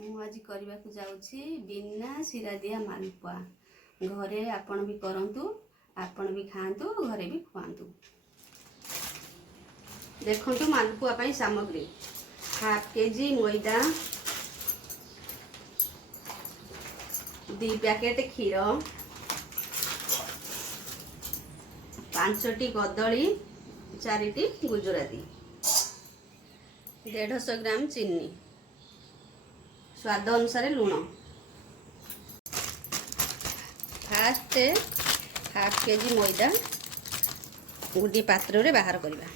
आज करने को जाऊँगी बिना सिरा दिया मालपुआ। घरे आपण भी करंतु, आपण भी खातु, घरे भी खुआंतु। देखंतु मालपुआ पई सामग्री 1/2 केजी मैदा, 2 पैकेट क्षीर, 5टी कदली, 4टी गुजराती, 150 ग्राम चीनी, स्वाद अनुसार लुण। फास्ट 1/2 केजी मैदा गोटे पात्र रे बाहर करवा।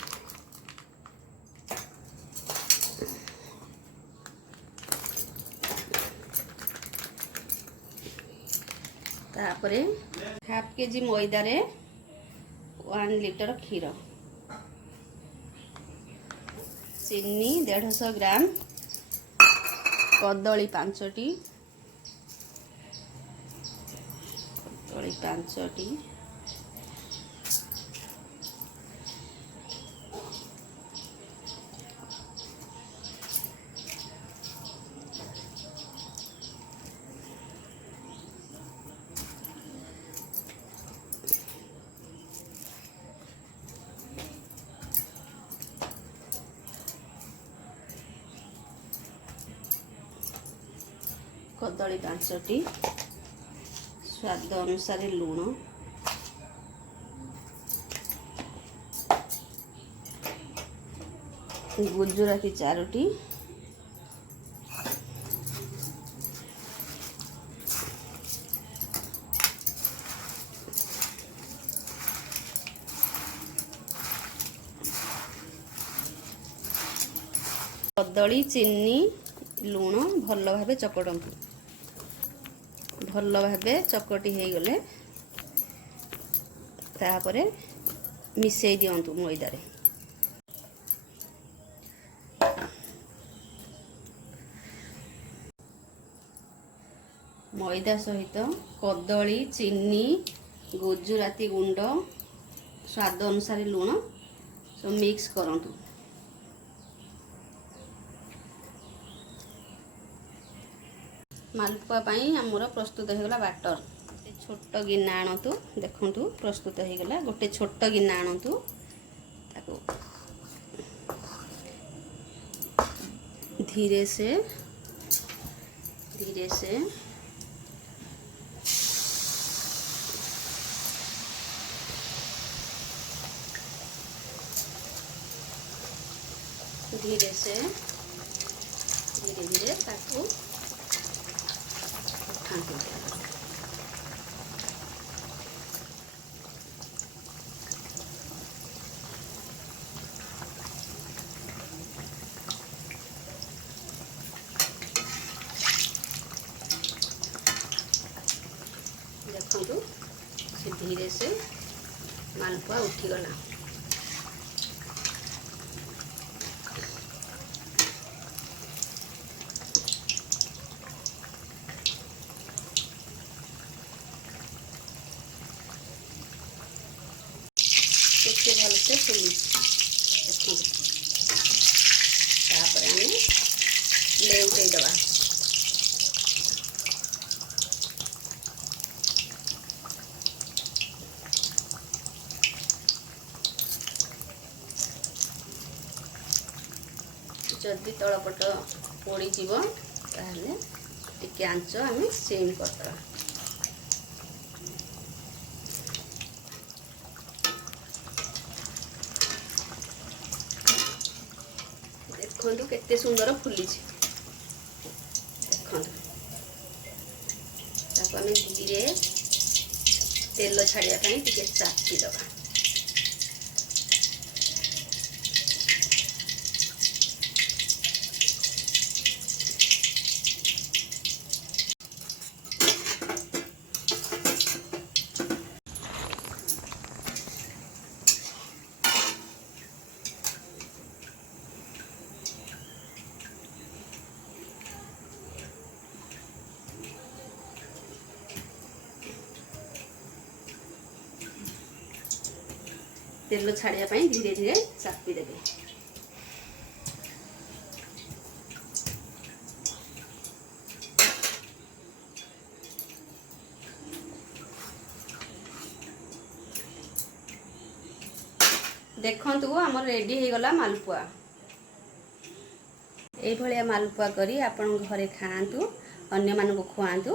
तापरे 1/2 केजी मैदा रे 1 लिटर क्षीर, चीनी 150 ग्राम, कदली 5टी, कदली 5टी, स्वाद अनुसार लुण, गुजराती 4टी, कदली चीनी लुण भल भावे चकटंतु। भल भावे चकटी हो गले तापरे मिसई दियंतु मैदा रे। मैदा सहित कदली चीनी गुजराती गुंड स्वाद अनुसार लुण सब मिक्स करंतु। मालपुआ पाई आमर प्रस्तुत हो गला बैटर। छोट गिना आणतु, देखंतु प्रस्तुत हो गला। गोटे छोट गिना आणतु, ताको धीरे से धीरे से धीरे धीरे ताको देखो से धीरे से मालपुआ उठीगला। केते भलसे फुली देखो। तापर आमे लेउटे दबा। जदि तलपट पोड़ी जीव ताहले टिके आंच आमे सेम करदबा। देखो केते सुंदर फुली। देखो ताको आमे धीरे तेल छाड़िया पाई टिके चापी दबा। तेल छाड़िया पाई धीरे धीरे चापी देबे। देखंतु हमर रेडी हो गला मालपुआ। एई भलिया मालपुआ करी आपण घरे खाआंतु अन्य मानको खुआंतु।